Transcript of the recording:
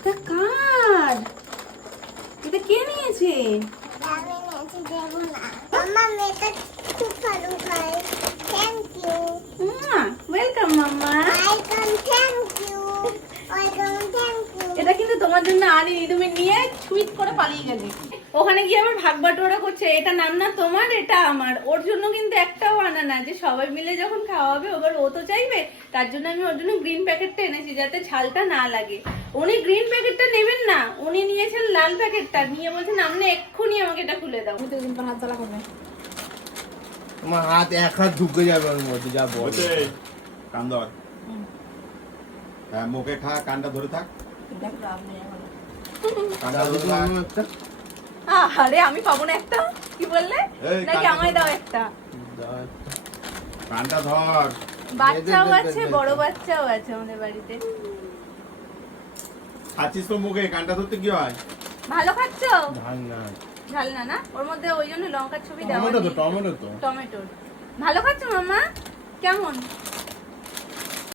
এটা কার? এটা কে নিয়েছে? আমি নিয়েছি, দেবো না। মাম্মা মেয়েটা খুব ভালো খায়। Thank you. Welcome mamma. Welcome, thank you. Welcome, thank you. এটা কিন্তু তোমার জন্য আনিনি, তুমি নিয়ে সুইট করে পালিয়ে গেলে। ওখানে গিয়ে আবার ভাগ বাটোয়ারা করছে, এটা নান্না তোমার, এটা আমার। ওর জন্য কিন্তু একটাও আনা না, যে সবাই মিলে যখন খাওয়া হবে এবার ও তো চাইবে। তার জন্য আমি ওর জন্য গ্রিন প্যাকেটটা এনেছি, যাতে ঝালটা না লাগে। উনি গ্রিন প্যাকেটটা নেবেন না, উনি নিয়েছেন লাল প্যাকেটটা, নিয়ে বলছেন আপনি এক্ষুনি আমাকে এটা খুলে দাও। হাত জ্বালা করবে। তোমার হাত এক হাত ঢুকে যাবে ওর মধ্যে, যা বল। কান ধর। হ্যাঁ, মুখে খা, কানটা ধরে থাক। কানটা ধরে থাক। আরে আমি পাবো না একটা? কি বললে? এই, নাকি কান্না আমায় করবে। দাও একটা? কানটা ধর। বাচ্চাও দে, দে, আছে, দে, বড় দে। বাচ্চাও আছে আমাদের বাড়িতে। খাচ্ছিস তো মুখে, কানটা ধরতে কি হয়? ভালো খাচ্ছ? ঝাল না। ঝাল না না? ওর মধ্যে ওই জন্য লঙ্কার ছবি দেওয়া টমেটো তো, নেই। টমেটো তো। টমেটোর। ভালো খাচ্ছ মাম্মা? কেমন?